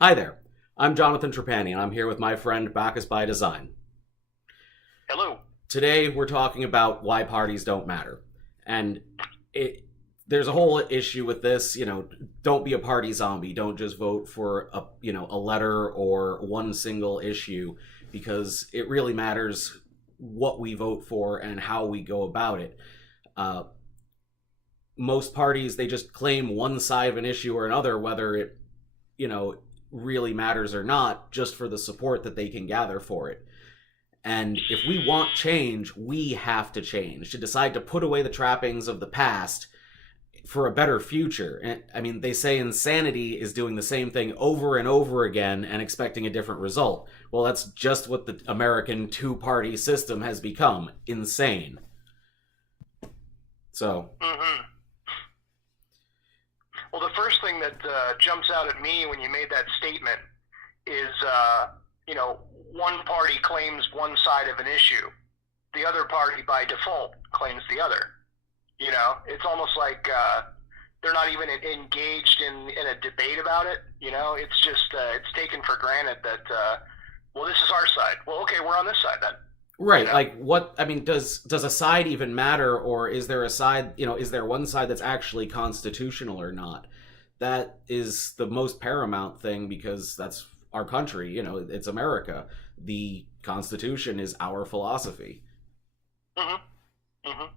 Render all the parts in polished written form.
Hi there. I'm Jonathan Trapani, and I'm here with my friend Bacchus by Design. Hello. Today, we're talking about why parties don't matter. And it, there's a whole issue with this, don't be a party zombie. Don't just vote for a letter or one single issue, because it really matters what we vote for and how we go about it. Uh, Most parties, they just claim one side of an issue or another, whether it, you know, really matters or not, just for the support that they can gather for it. And if we want change, we have to change, to decide to put away the trappings of the past for a better future. And I mean, they say insanity is doing the same thing over and over again and expecting a different result. Well, that's just what the American two-party system has become: insane. So, hmm Well, the first thing that jumps out at me when you made that statement is, one party claims one side of an issue. The other party, by default, claims the other. It's almost like they're not even engaged in a debate about it. It's just, it's taken for granted that, well, this is our side. Well, okay, we're on this side then. You right, know? like what I mean, does a side even matter, or is there a side, is there one side that's actually constitutional or not? That is the most paramount thing, because that's our country, it's America. The Constitution is our philosophy. hmm hmm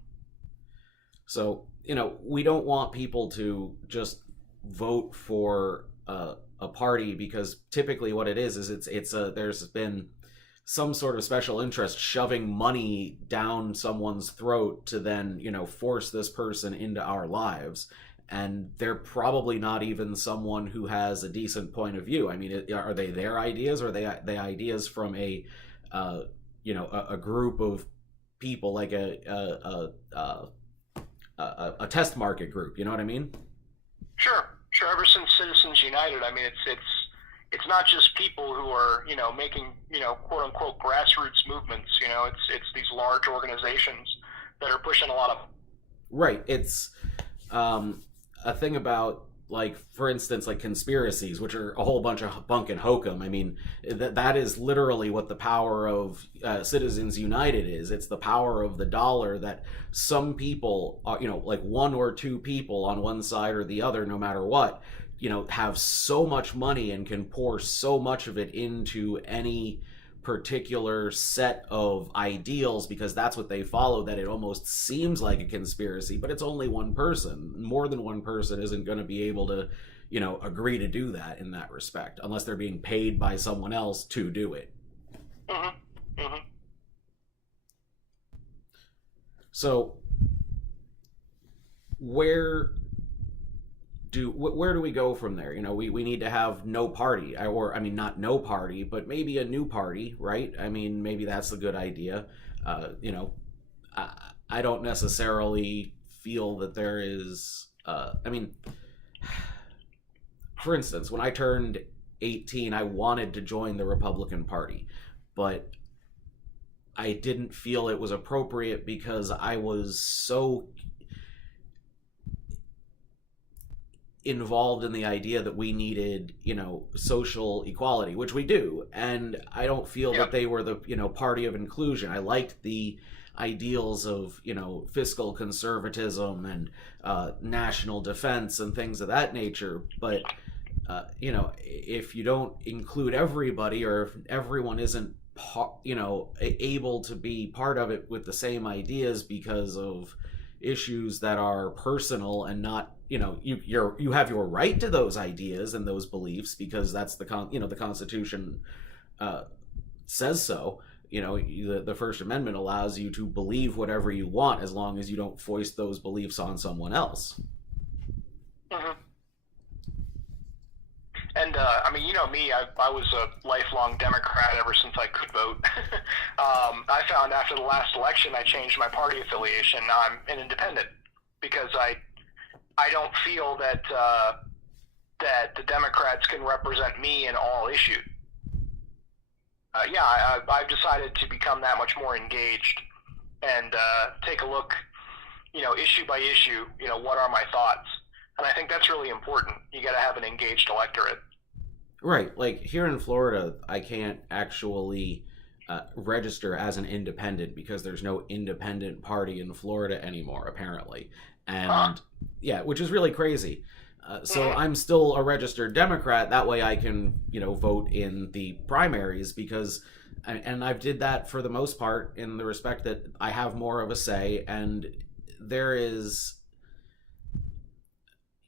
So, we don't want people to just vote for a party, because typically what it is it's a there's been some sort of special interest shoving money down someone's throat to then, force this person into our lives. And they're probably not even someone who has a decent point of view. I mean, are they their ideas, or are they ideas from uh, a group of people, like a test market group? You know what I mean? Sure, sure. Ever since Citizens United, I mean, it's not just people who are making quote unquote grassroots movements. It's these large organizations that are pushing a lot of. Right. It's um, a thing about, like, for instance, like conspiracies, which are a whole bunch of bunk and hokum. I mean, that is literally what the power of Citizens United is. It's the power of the dollar, that some people, like one or two people on one side or the other, no matter what, have so much money and can pour so much of it into any particular set of ideals, because that's what they follow, that it almost seems like a conspiracy. But it's only one person. More than one person isn't going to be able to, agree to do that in that respect, unless they're being paid by someone else to do it. hmm hmm So where where do we go from there? We need to have no party, or I mean, not no party, but maybe a new party, right? I mean, maybe that's a good idea. uh, you know I, I don't necessarily feel that there is, I mean, for instance, when I turned 18, I wanted to join the Republican Party, but I didn't feel it was appropriate, because I was so involved in the idea that we needed, social equality, which we do. And I don't feel that Yep. they were the, party of inclusion. I liked the ideals of, fiscal conservatism and national defense and things of that nature. But, if you don't include everybody, or if everyone isn't, able to be part of it with the same ideas, because of issues that are personal and not, you have your right to those ideas and those beliefs, because that's the Constitution uh, says so. The First Amendment allows you to believe whatever you want, as long as you don't foist those beliefs on someone else. hmm And I mean, you know me, I was a lifelong Democrat ever since I could vote. I found after the last election, I changed my party affiliation. Now I'm an independent because I don't feel that the Democrats can represent me in all issues. I've decided to become that much more engaged and take a look, issue by issue. What are my thoughts? And I think that's really important. You got to have an engaged electorate. Right. Like here in Florida, I can't actually register as an independent because there's no independent party in Florida anymore, apparently. Huh. And yeah, which is really crazy. So Hmm. I'm still a registered Democrat. That way I can, vote in the primaries because, and I've did that for the most part in the respect that I have more of a say and there is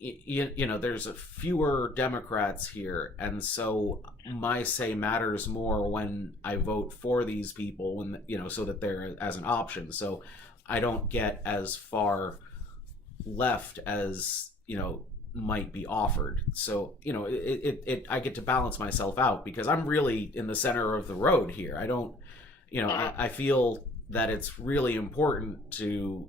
there's fewer Democrats here, and so my say matters more when I vote for these people, when so that they're as an option. So I don't get as far left as might be offered. So I get to balance myself out because I'm really in the center of the road here. I don't, Hmm. I feel that it's really important to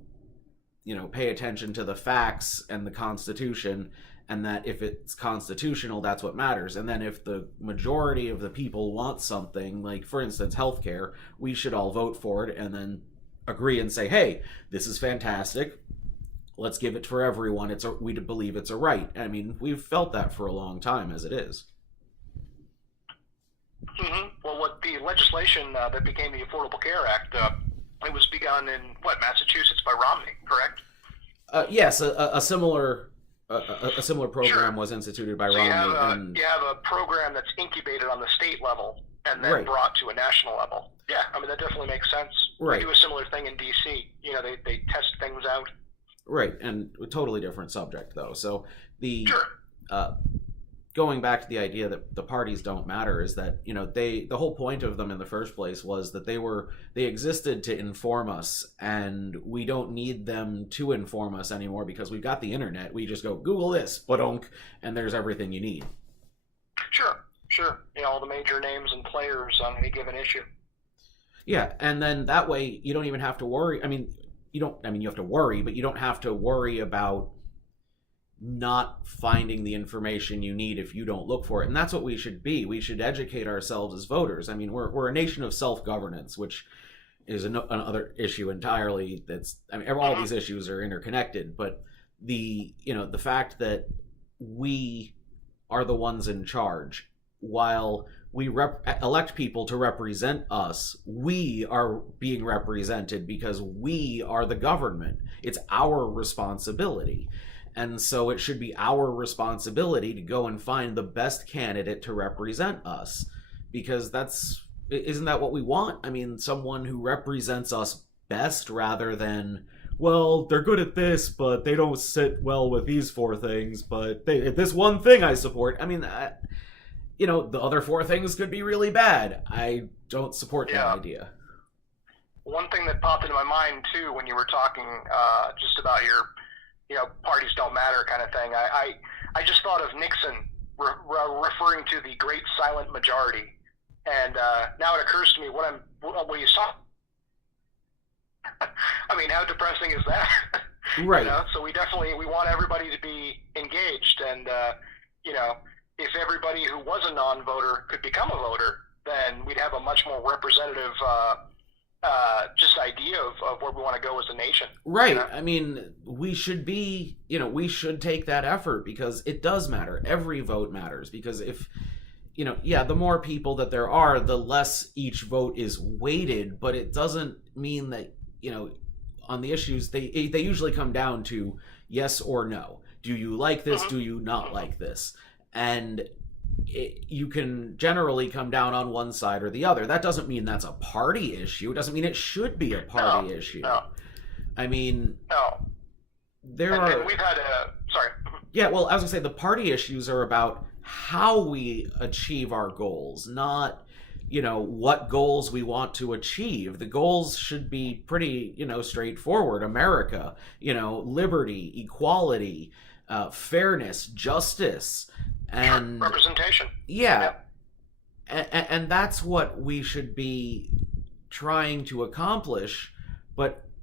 pay attention to the facts and the Constitution, and that if it's constitutional, that's what matters. And then if the majority of the people want something, like for instance, healthcare, we should all vote for it and then agree and say, hey, this is fantastic. Let's give it for everyone. We believe it's a right. I mean, we've felt that for a long time as it is. Hmm. Well, what the legislation that became the Affordable Care Act, it was begun in what, Massachusetts by Romney, correct? Yes, a similar a similar program Sure. was instituted by So Romney, and you have a program that's incubated on the state level and then right, brought to a national level. Yeah, I mean that definitely makes sense. We right, do a similar thing in D.C. They test things out. right, and a totally different subject though. So the Sure. uh, going back to the idea that the parties don't matter is that the whole point of them in the first place was that they existed to inform us, and we don't need them to inform us anymore because we've got the internet. We just go Google this, badonk, and there's everything you need. Sure. Sure. All the major names and players on any given issue. Yeah, and then that way you don't even have to worry. I mean, you don't. I mean, you have to worry, but you don't have to worry about not finding the information you need if you don't look for it. And that's what we should be. We should educate ourselves as voters. I mean, we're a nation of self-governance, which is another issue entirely. That's, I mean, all Hmm. these issues are interconnected, but the fact that we are the ones in charge, while we elect people to represent us, we are being represented because we are the government. It's our responsibility. And so it should be our responsibility to go and find the best candidate to represent us, because isn't that what we want? I mean, someone who represents us best rather than, well, they're good at this, but they don't sit well with these four things, but this one thing I support. I mean, the other four things could be really bad. I don't support that Yeah. idea. One thing that popped into my mind too when you were talking just about your, parties don't matter kind of thing. I just thought of Nixon referring to the great silent majority, and now it occurs to me what he's talking. I mean, how depressing is that? Right. So we want everybody to be engaged, and you know, if everybody who was a non-voter could become a voter, then we'd have a much more representative just idea of where we want to go as a nation. Right. I mean, we should take that effort because it does matter. Every vote matters because if, yeah, the more people that there are, the less each vote is weighted, but it doesn't mean that, on the issues, they usually come down to yes or no. Do you like this? Mm-hmm. Do you not like this? And you can generally come down on one side or the other. That doesn't mean that's a party issue. It doesn't mean it should be a party No, issue. no, I mean, no. And we've had a sorry. yeah, well, I was gonna say the party issues are about how we achieve our goals, not what goals we want to achieve. The goals should be pretty straightforward. America, liberty, equality, fairness, justice, Sure, and representation. yeah, Yep. and that's what we should be trying to accomplish.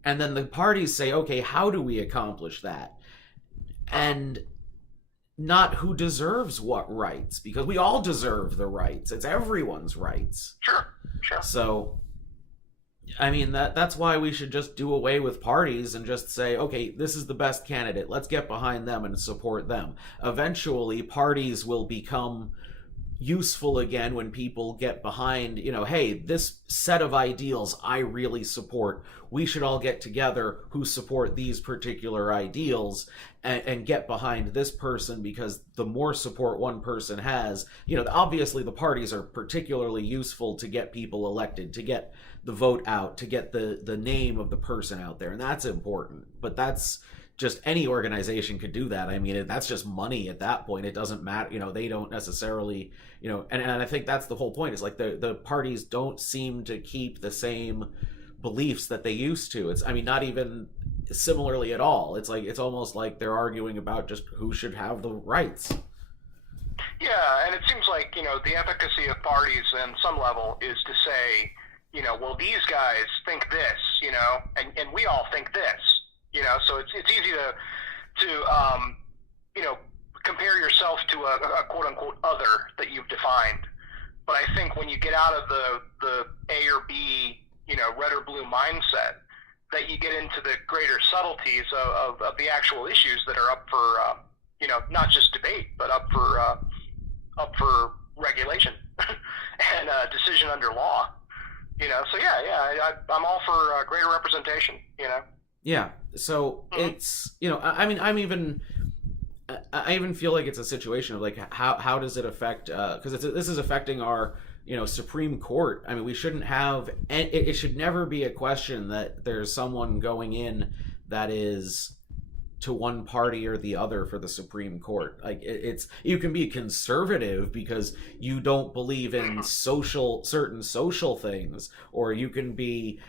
And then the parties say, okay, how do we accomplish that? And not who deserves what rights, because we all deserve the rights. It's everyone's rights. Sure, sure. So I mean, that's why we should just do away with parties and just say, okay, this is the best candidate. Let's get behind them and support them. Eventually, parties will become useful again when people get behind, hey, this set of ideals I really support. We should all get together who support these particular ideals and get behind this person, because the more support one person has, obviously the parties are particularly useful to get people elected, to get the vote out, to get the name of the person out there, and that's important. But that's just, any organization could do that. I mean, that's just money at that point. It doesn't matter, they don't necessarily, and I think that's the whole point, is like the parties don't seem to keep the same beliefs that they used to. It's, I mean, not even similarly at all. It's like, it's almost like they're arguing about just who should have the rights. Yeah, and it seems like, the efficacy of parties on some level is to say, well, these guys think this, and we all think this. So it's easy to compare yourself to a quote unquote other that you've defined. But I think when you get out of the A or B, red or blue mindset, that you get into the greater subtleties of the actual issues that are up for not just debate, but up for regulation and decision under law. So I'm all for greater representation. Yeah. So it's, I mean, I even feel like it's a situation of like, how does it affect, because this is affecting our, Supreme Court. I mean, we shouldn't have, it should never be a question that there's someone going in that is to one party or the other for the Supreme Court. Like, it's, you can be conservative because you don't believe in certain social things, or you can be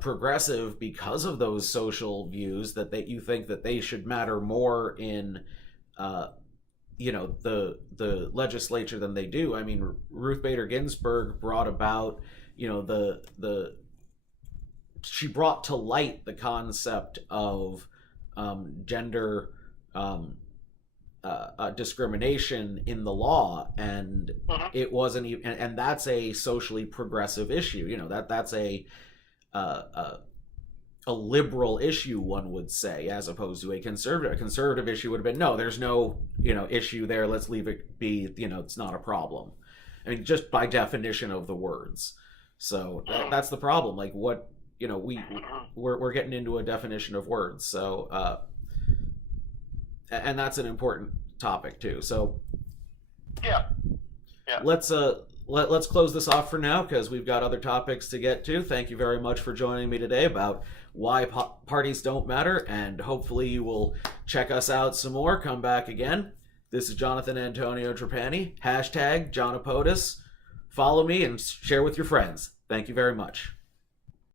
progressive because of those social views that you think that they should matter more in the legislature than they do. I mean, Ruth Bader Ginsburg brought about, she brought to light the concept of gender discrimination in the law, and it wasn't even, and that's a socially progressive issue. That's a liberal issue, one would say, as opposed to a conservative. A conservative issue would have been, no, there's no, issue there. Let's leave it be. It's not a problem. I mean, just by definition of the words. So that's the problem. Like, what, we're getting into a definition of words. So, and that's an important topic too. So, yeah. Let's close this off for now, because we've got other topics to get to. Thank you very much for joining me today about why parties don't matter, and hopefully you will check us out some more. Come back again. This is Jonathan Antonio Trapani, #JohnAPotus. Follow me and share with your friends. Thank you very much.